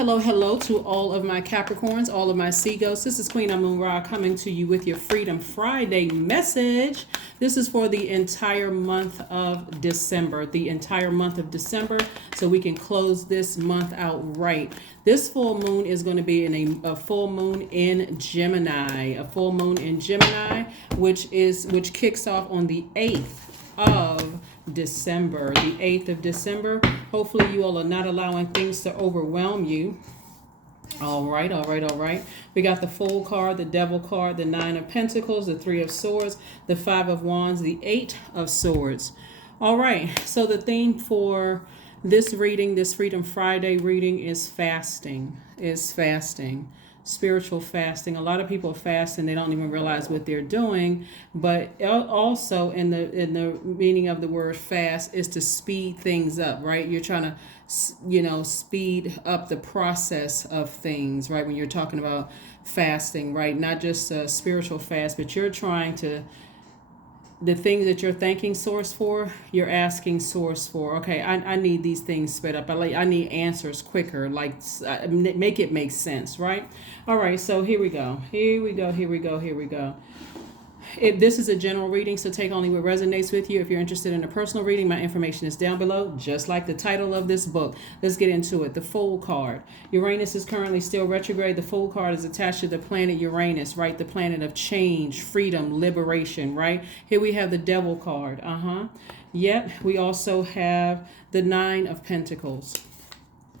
Hello to all of my Capricorns, all of my Seagulls. This is Queen Amun Ra coming to you with your Freedom Friday message. This is for the entire month of December. So we can close this month out right. This full moon is going to be in a full moon in Gemini. A full moon in Gemini, which kicks off on the 8th of December. The 8th of December. Hopefully you all are not allowing things to overwhelm you. All right. We got the Fool card, the Devil card, the 9 of Pentacles, the 3 of Swords, the 5 of Wands, the 8 of Swords. All right. So the theme for this reading, this Freedom Friday reading, is fasting. Spiritual fasting. A lot of people fast and they don't even realize what they're doing. But also in the meaning of the word fast is to speed things up, right? You're trying to, speed up the process of things, right? When you're talking about fasting, right? Not just a spiritual fast, but you're trying to, the things that you're thanking source for, you're asking source for. Okay, I need these things sped up. I need answers quicker. Like, make it make sense, right? All right, so here we go. This is a general reading, so take only what resonates with you. If you're interested in a personal reading, my information is down below, just like the title of this book. Let's get into it. The Fool card. Uranus is currently still retrograde. The Fool card is attached to the planet Uranus, right? The planet of change, freedom, liberation, right? Here we have the Devil card. Yep, we also have the 9 of Pentacles.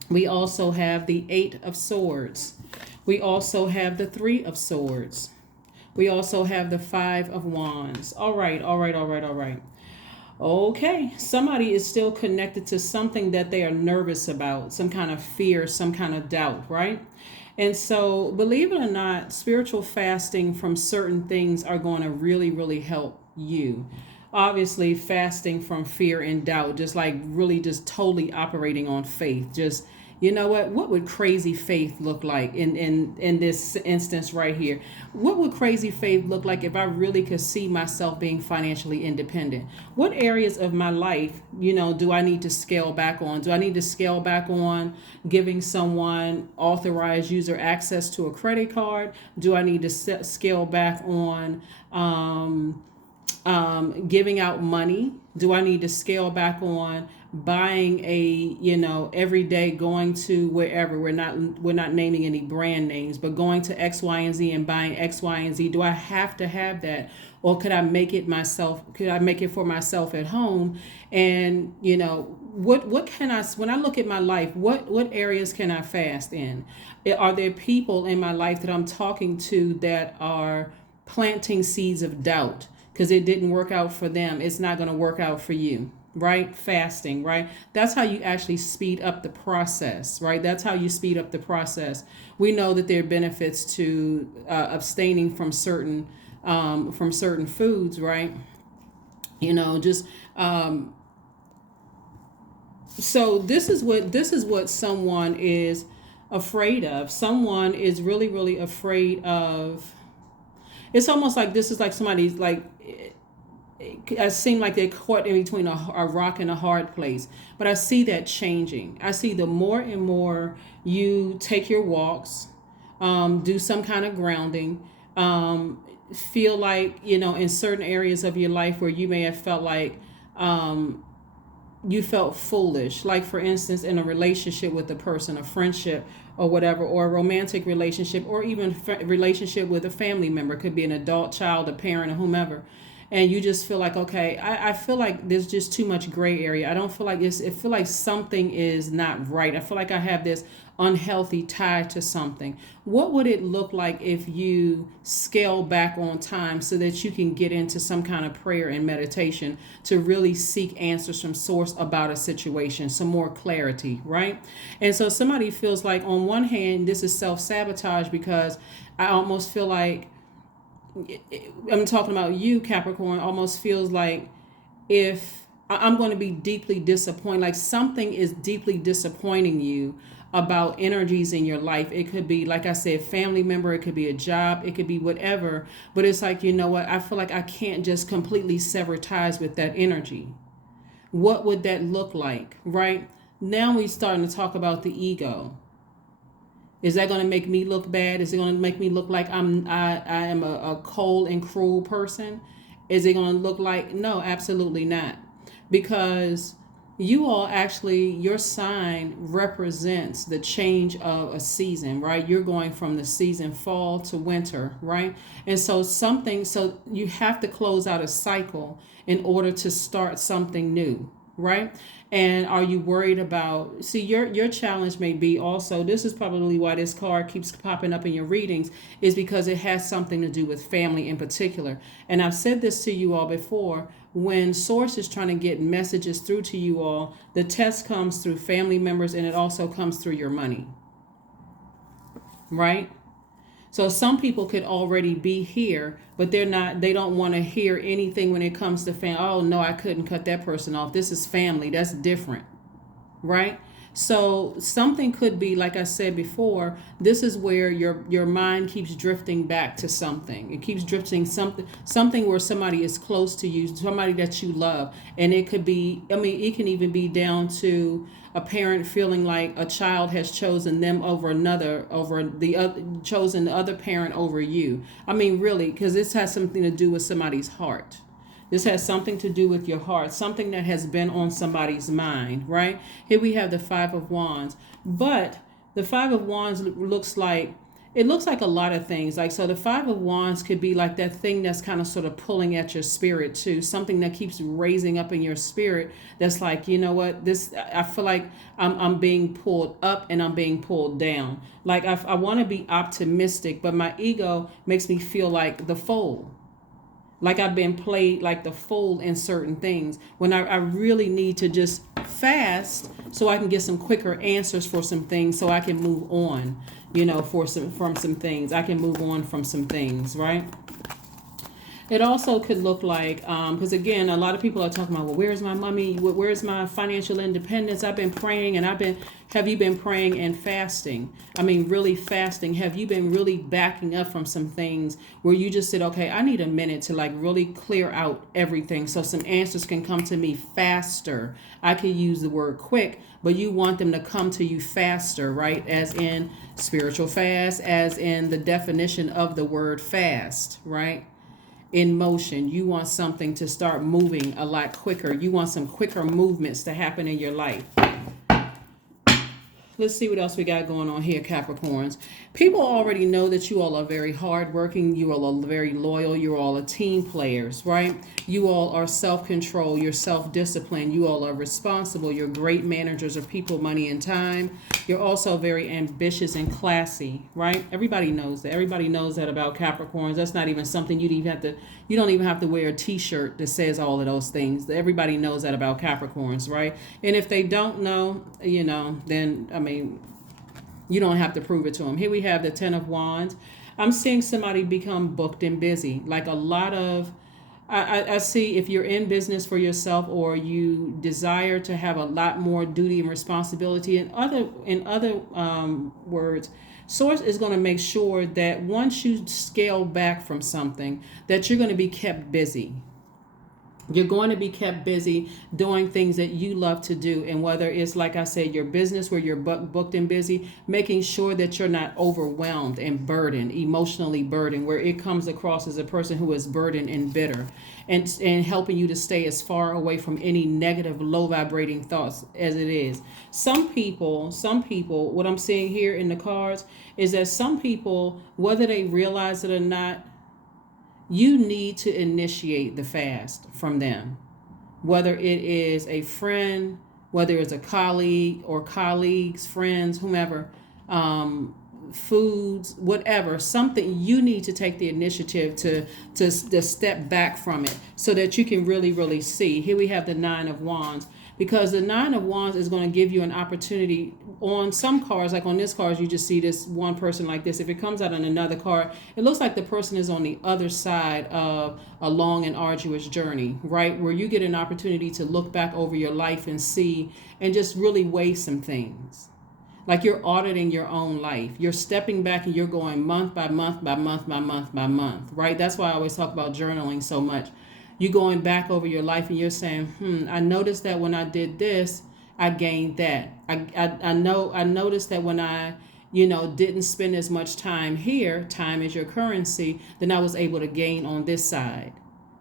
We also have the 8 of Swords. We also have the 3 of Swords. We also have the 5 of Wands. All right. Okay, somebody is still connected to something that they are nervous about, some kind of fear, some kind of doubt, right? And so, believe it or not, spiritual fasting from certain things are going to really, really help you. Obviously, fasting from fear and doubt, just totally operating on faith. Just, you know what would crazy faith look like in this instance right here? What would crazy faith look like if I really could see myself being financially independent? What areas of my life, do I need to scale back on? Do I need to scale back on giving someone authorized user access to a credit card? Do I need to scale back on giving out money? Do I need to scale back on buying every day going to wherever? We're not naming any brand names, but going to X, Y, and Z and buying X, Y, and Z. Do I have to have that? Or could I make it myself? Could I make it for myself at home? And what can I, when I look at my life, what areas can I fast in? Are there people in my life that I'm talking to that are planting seeds of doubt? Because it didn't work out for them, it's not going to work out for you, right? Fasting, right? That's how you actually speed up the process, right? That's how you speed up the process. We know that there are benefits to abstaining from certain foods, right? So this is what someone is afraid of. Someone is really, really afraid of. It's almost like this is like somebody's like, it seem like they're caught in between a rock and a hard place. But I see that changing. I see the more and more you take your walks, do some kind of grounding, feel like, in certain areas of your life where you may have felt like you felt foolish. Like, for instance, in a relationship with a person, a friendship or whatever, or a romantic relationship, or even relationship with a family member. It could be an adult, child, a parent, or whomever. And you just feel like, okay, I feel like there's just too much gray area. I don't feel like this. I feel like something is not right. I feel like I have this unhealthy tie to something. What would it look like if you scale back on time so that you can get into some kind of prayer and meditation to really seek answers from source about a situation, some more clarity, right? And so somebody feels like, on one hand, this is self-sabotage, because I almost feel like, I'm talking about you, Capricorn, almost feels like if I'm going to be deeply disappointed, like something is deeply disappointing you about energies in your life. It could be, like I said, family member, it could be a job, it could be whatever. But it's like, you know what? I feel like I can't just completely sever ties with that energy. What would that look like, right? Now we're starting to talk about the ego. Is that going to make me look bad? Is it going to make me look like I am a cold and cruel person? Is it going to look like, no, absolutely not. Because you all actually, your sign represents the change of a season, right? You're going from the season fall to winter, right? And so so you have to close out a cycle in order to start something new, right? And are you worried about, see, your challenge may be also, this is probably why this card keeps popping up in your readings, is because it has something to do with family in particular. And I've said this to you all before, when source is trying to get messages through to you all, the test comes through family members and it also comes through your money, right? So some people could already be here, but they don't want to hear anything when it comes to family. Oh no, I couldn't cut that person off. This is family. That's different, right? So something could be, like I said before, this is where your mind keeps drifting back to something. It keeps drifting something where somebody is close to you, somebody that you love. And it could be, I mean, it can even be down to a parent feeling like a child has chosen them chosen the other parent over you. I mean, really, because this has something to do with somebody's heart. This has something to do with your heart, something that has been on somebody's mind, right? Here we have the Five of Wands. But the Five of Wands looks like a lot of things. Like, so the Five of Wands could be like that thing that's kind of sort of pulling at your spirit too, something that keeps raising up in your spirit. That's like, you know what, I feel like I'm being pulled up and I'm being pulled down. Like I want to be optimistic, but my ego makes me feel like the fool. Like I've been played like the fool in certain things, when I really need to just fast so I can get some quicker answers for some things, so I can move on, from some things. I can move on from some things, right? It also could look like, because again, a lot of people are talking about, well, where's my money? Where's my financial independence? I've been praying, and have you been praying and fasting? I mean, really fasting. Have you been really backing up from some things where you just said, okay, I need a minute to like really clear out everything so some answers can come to me faster. I could use the word quick, but you want them to come to you faster, right? As in spiritual fast, as in the definition of the word fast, right? In motion. You want something to start moving a lot quicker. You want some quicker movements to happen in your life. Let's see what else we got going on here, Capricorns. People already know that you all are very hardworking. You all are very loyal. You all are team players, right? You all are self-control. You're self-disciplined. You all are responsible. You're great managers of people, money, and time. You're also very ambitious and classy, right? Everybody knows that. Everybody knows that about Capricorns. That's not even something you don't even have to wear a t-shirt that says all of those things. Everybody knows that about Capricorns, right? And if they don't know, then, I mean, you don't have to prove it to them. Here we have the Ten of Wands. I'm seeing somebody become booked and busy. Like a lot of, I see if you're in business for yourself, or you desire to have a lot more duty and responsibility. In other words, Source is going to make sure that once you scale back from something, that you're going to be kept busy. You're going to be kept busy doing things that you love to do. And whether it's, like I said, your business where you're booked and busy, making sure that you're not overwhelmed and burdened, emotionally burdened, where it comes across as a person who is burdened and bitter, and helping you to stay as far away from any negative, low vibrating thoughts as it is. Some people, what I'm seeing here in the cards is that some people, whether they realize it or not, you need to initiate the fast from them, whether it is a friend, whether it's a colleague or colleagues, friends, whomever, foods, whatever, something. You need to take the initiative to step back from it so that you can really, really see. Here we have the Nine of Wands, because the Nine of Wands is going to give you an opportunity. On some cards, like on this card, you just see this one person like this. If it comes out on another card, it looks like the person is on the other side of a long and arduous journey, right? Where you get an opportunity to look back over your life and see, and just really weigh some things. Like you're auditing your own life. You're stepping back and you're going month by month by month by month by month, right? That's why I always talk about journaling so much. You're going back over your life and you're saying, I noticed that when I did this, I gained that. I noticed that when I didn't spend as much time here, time is your currency, then I was able to gain on this side.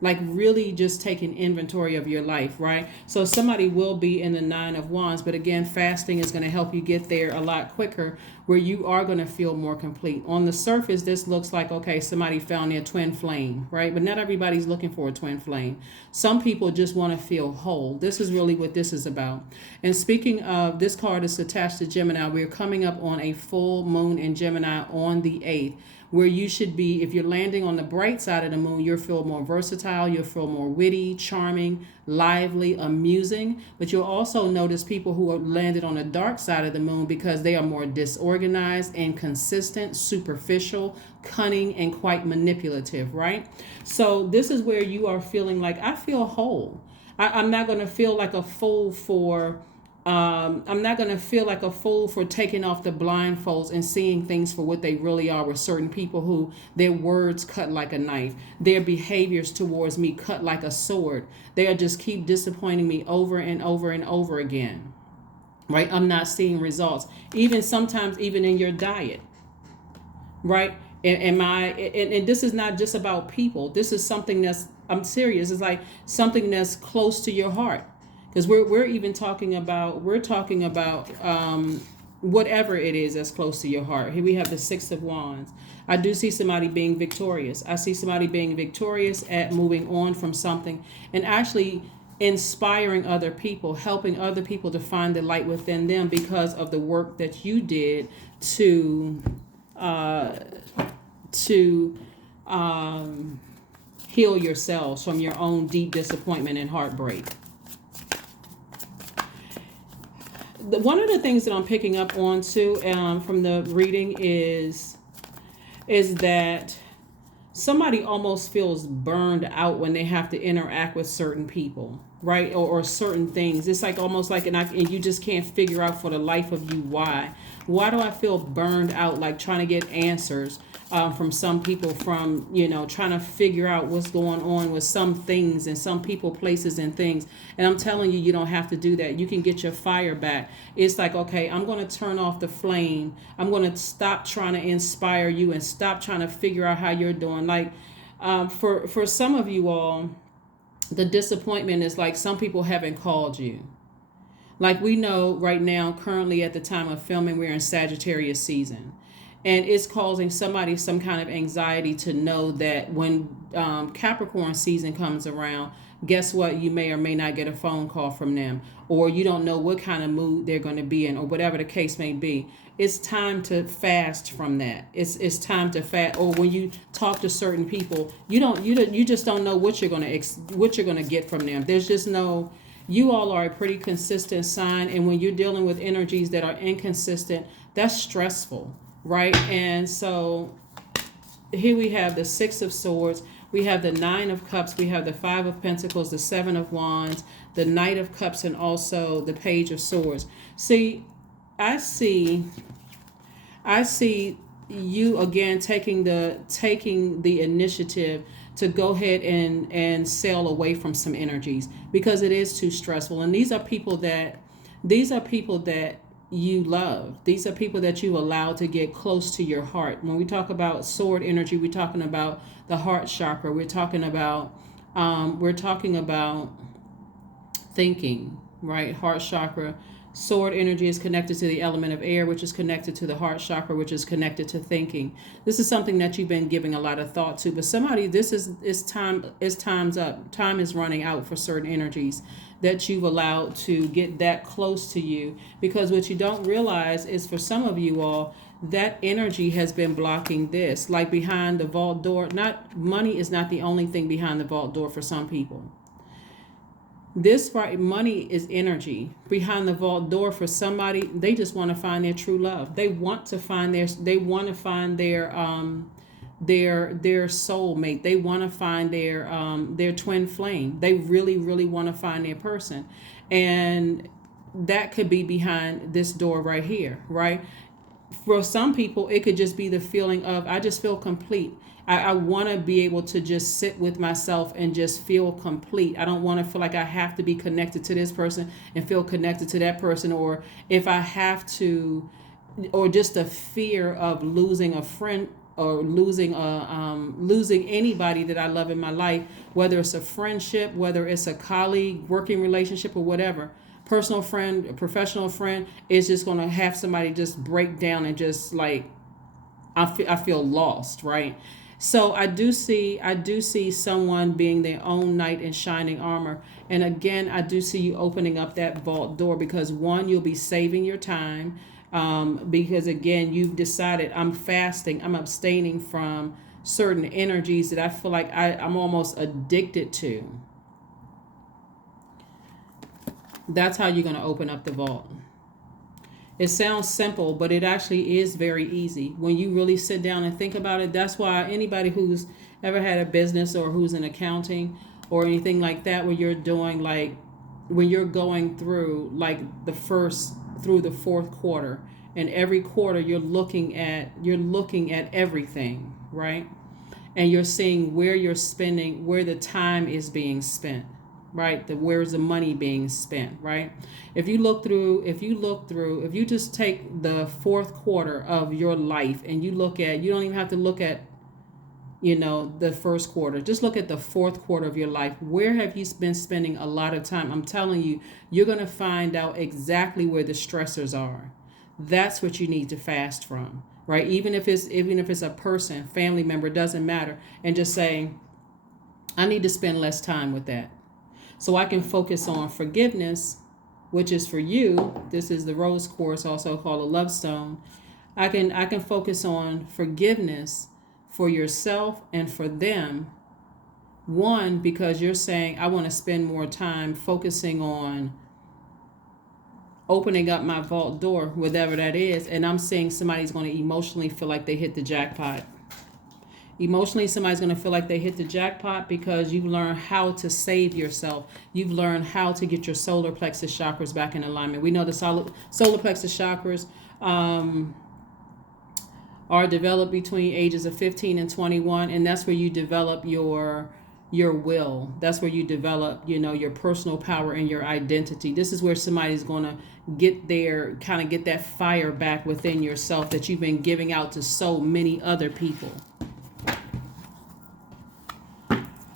Like really just taking inventory of your life, right? So somebody will be in the Nine of Wands, but again, fasting is going to help you get there a lot quicker, where you are going to feel more complete. On the surface, this looks like, okay, somebody found their twin flame, right? But not everybody's looking for a twin flame. Some people just want to feel whole. This is really what this is about. And speaking of, this card is attached to Gemini. We're coming up on a full moon in Gemini on the 8th, where you should be, if you're landing on the bright side of the moon, you'll feel more versatile, you'll feel more witty, charming, lively, amusing. But you'll also notice people who are landed on the dark side of the moon because they are more disorganized, inconsistent, superficial, cunning, and quite manipulative, right? So this is where you are feeling like, I feel whole. I'm not going to feel like a fool for I'm not going to feel like a fool for taking off the blindfolds and seeing things for what they really are, with certain people who their words cut like a knife, their behaviors towards me cut like a sword. They'll just keep disappointing me over and over and over again, right? I'm not seeing results, even sometimes even in your diet, right? And this is not just about people. This is something that's, I'm serious. It's like something that's close to your heart. Because we're even talking about, whatever it is that's close to your heart. Here we have the Six of Wands. I do see somebody being victorious. I see somebody being victorious at moving on from something and actually inspiring other people, helping other people to find the light within them because of the work that you did to heal yourselves from your own deep disappointment and heartbreak. One of the things that I'm picking up on too from the reading is that somebody almost feels burned out when they have to interact with certain people, right? Or certain things. It's like almost like, and you just can't figure out for the life of you why. Why do I feel burned out, like trying to get answers from some people, from, trying to figure out what's going on with some things and some people, places, and things. And I'm telling you, you don't have to do that. You can get your fire back. It's like, okay, I'm going to turn off the flame. I'm going to stop trying to inspire you and stop trying to figure out how you're doing. Like for some of you all, the disappointment is like some people haven't called you. Like we know right now, currently at the time of filming, we're in Sagittarius season. And it's causing somebody some kind of anxiety to know that when Capricorn season comes around, guess what? You may or may not get a phone call from them, or you don't know what kind of mood they're going to be in, or whatever the case may be. It's time to fast from that. It's time to fast. Or when you talk to certain people, you just don't know what you're going to get from them. There's just no. You all are a pretty consistent sign, and when you're dealing with energies that are inconsistent, that's stressful. Right? And so here we have the Six of Swords, we have the Nine of Cups, we have the Five of Pentacles, the Seven of Wands, the Knight of Cups, and also the Page of Swords. See, I see you again taking the initiative to go ahead and sail away from some energies because it is too stressful. And these are people that you love. These are people that you allow to get close to your heart. When we talk about sword energy, we're talking about the heart chakra. We're talking about thinking, right? Heart chakra. Sword energy is connected to the element of air, which is connected to the heart chakra, which is connected to thinking. This is something that you've been giving a lot of thought to, but somebody, time's up. Time is running out for certain energies that you've allowed to get that close to you, because what you don't realize is for some of you all, that energy has been blocking this. Like behind the vault door, money is not the only thing behind the vault door for some people. This right, money is energy. Behind the vault door for somebody, they just want to find their true love. They want to find their soulmate. They want to find their twin flame. They really, really want to find their person. And that could be behind this door right here, right? For some people, it could just be the feeling of, I just feel complete. I want to be able to just sit with myself and just feel complete. I don't want to feel like I have to be connected to this person and feel connected to that person. Or if I have to or just a fear of losing a friend or losing anybody that I love in my life, whether it's a friendship, whether it's a colleague, working relationship, or whatever. Personal friend, a professional friend, is just going to have somebody just break down and just like I feel lost, right? So I do see someone being their own knight in shining armor. And again, I do see you opening up that vault door because one, you'll be saving your time. Because again, you've decided I'm fasting, I'm abstaining from certain energies that I feel like I'm almost addicted to. That's how you're going to open up the vault. It sounds simple, but it actually is very easy. When you really sit down and think about it, that's why anybody who's ever had a business or who's in accounting or anything like that, where you're doing like, when you're going through like the first through the fourth quarter, and every quarter you're looking at everything, right? And you're seeing where you're spending, where the time is being spent, right? Where's the money being spent, right? If you just take the fourth quarter of your life and you don't even have to look at, the first quarter. Just look at the fourth quarter of your life. Where have you been spending a lot of time? I'm telling you, you're going to find out exactly where the stressors are. That's what you need to fast from, right? Even if it's a person, family member, doesn't matter. And just say, I need to spend less time with that. So I can focus on forgiveness, which is for you. This is the rose quartz, also called a love stone. I can focus on forgiveness for yourself and for them. One, because you're saying, I want to spend more time focusing on opening up my vault door, whatever that is. And I'm saying somebody's going to emotionally feel like they hit the jackpot. Emotionally, somebody's going to feel like they hit the jackpot because you've learned how to save yourself. You've learned how to get your solar plexus chakras back in alignment. We know the solar plexus chakras are developed between ages of 15 and 21, and that's where you develop your will. That's where you develop, your personal power and your identity. This is where somebody's going to get that fire back within yourself that you've been giving out to so many other people.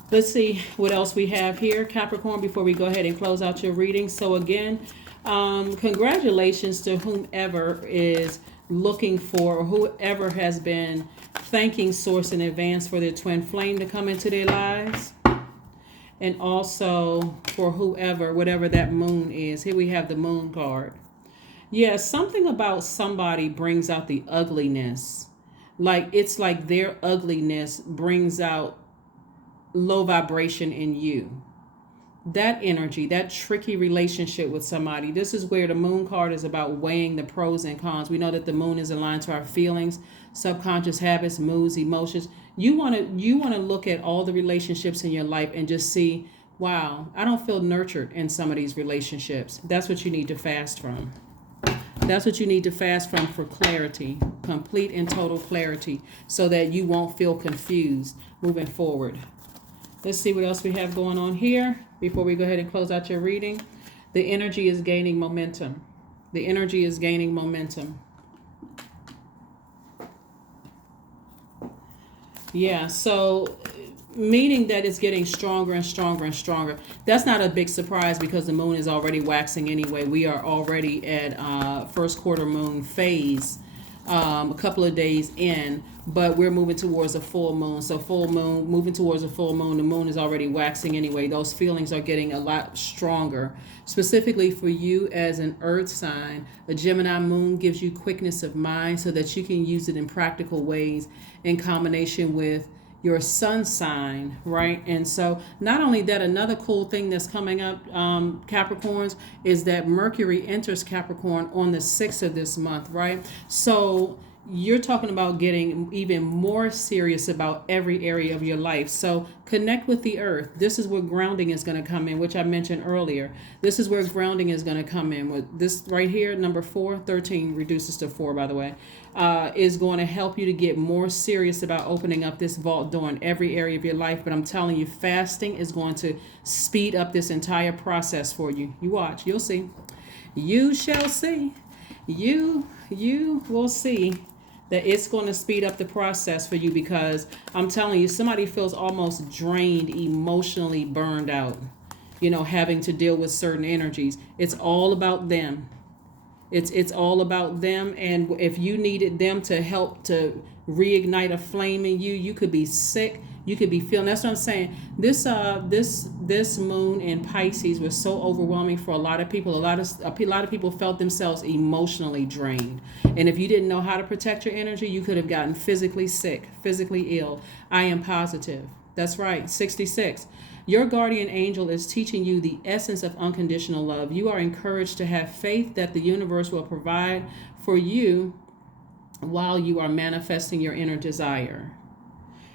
Let's see what else we have here, Capricorn, before we go ahead and close out your reading. So again, congratulations to whomever is looking for, or whoever has been thanking Source in advance for their twin flame to come into their lives. And also for whatever that moon is. Here we have the moon card. Yeah, something about somebody brings out the ugliness. It's like their ugliness brings out low vibration in you. That energy, that tricky relationship with somebody. This is where the moon card is about weighing the pros and cons. We know that the moon is aligned to our feelings, subconscious habits, moods, emotions. You want to look at all the relationships in your life and just see, wow, I don't feel nurtured in some of these relationships. That's what you need to fast from. That's what you need to fast from for clarity, complete and total clarity, so that you won't feel confused moving forward. Let's see what else we have going on here before we go ahead and close out your reading. The energy is gaining momentum. The energy is gaining momentum. Yeah, so meaning that it's getting stronger and stronger and stronger. That's not a big surprise because the moon is already waxing anyway. We are already at first quarter moon phase, a couple of days in, but we're moving towards a full moon. So moving towards a full moon, the moon is already waxing anyway. Those feelings are getting a lot stronger. Specifically for you as an earth sign, a Gemini moon gives you quickness of mind so that you can use it in practical ways in combination with your sun sign, right? And so not only that, another cool thing that's coming up, Capricorns, is that Mercury enters Capricorn on the 6th of this month, right? So you're talking about getting even more serious about every area of your life. So connect with the earth. This is where grounding is going to come in, which I mentioned earlier. This is where grounding is going to come in. With this right here, number 4, 13 reduces to 4, by the way, is going to help you to get more serious about opening up this vault door in every area of your life. But I'm telling you, fasting is going to speed up this entire process for you. You watch, you'll see. You shall see. You will see that it's going to speed up the process for you, because I'm telling you, somebody feels almost drained, emotionally burned out, having to deal with certain energies. It's all about them. It's all about them. And if you needed them to help to reignite a flame in you, you could be sick. You could be feeling. That's what I'm saying. This moon in Pisces was so overwhelming for a lot of people. A lot of people felt themselves emotionally drained. And if you didn't know how to protect your energy, you could have gotten physically sick, physically ill. I am positive. That's right. 66. Your guardian angel is teaching you the essence of unconditional love. You are encouraged to have faith that the universe will provide for you while you are manifesting your inner desire.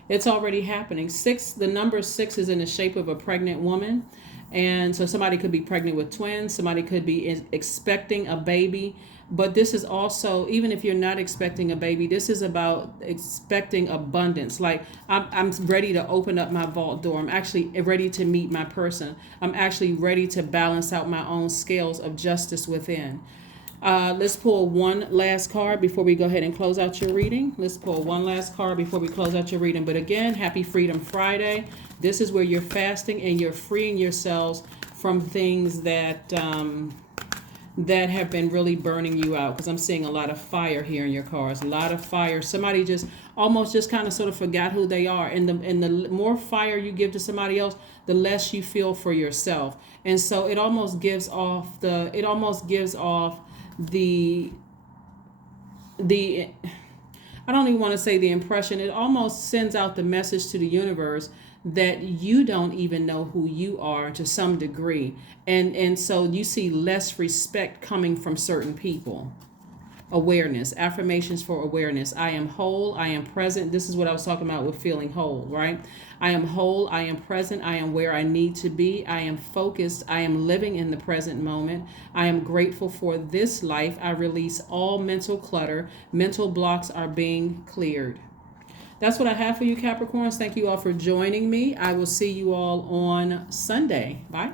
It's already happening. The number 6 is in the shape of a pregnant woman. And so somebody could be pregnant with twins. Somebody could be expecting a baby. But this is also, even if you're not expecting a baby, this is about expecting abundance. Like, I'm ready to open up my vault door. I'm actually ready to meet my person. I'm actually ready to balance out my own scales of justice within. Let's pull one last card before we go ahead and close out your reading. Let's pull one last card before we close out your reading. But again, happy Freedom Friday. This is where you're fasting and you're freeing yourselves from things that have been really burning you out. Because I'm seeing a lot of fire here in your cards. A lot of fire. Somebody just almost just kind of sort of forgot who they are. And the more fire you give to somebody else, the less you feel for yourself. And so it almost gives off the I don't even want to say the impression. It almost sends out the message to the universe that you don't even know who you are to some degree. And so you see less respect coming from certain people. Awareness, affirmations for awareness. I am whole, I am present. This is what I was talking about with feeling whole, right? I am whole, I am present, I am where I need to be, I am focused, I am living in the present moment. I am grateful for this life. I release all mental clutter. Mental blocks are being cleared. That's what I have for you, Capricorns. Thank you all for joining me. I will see you all on Sunday. Bye.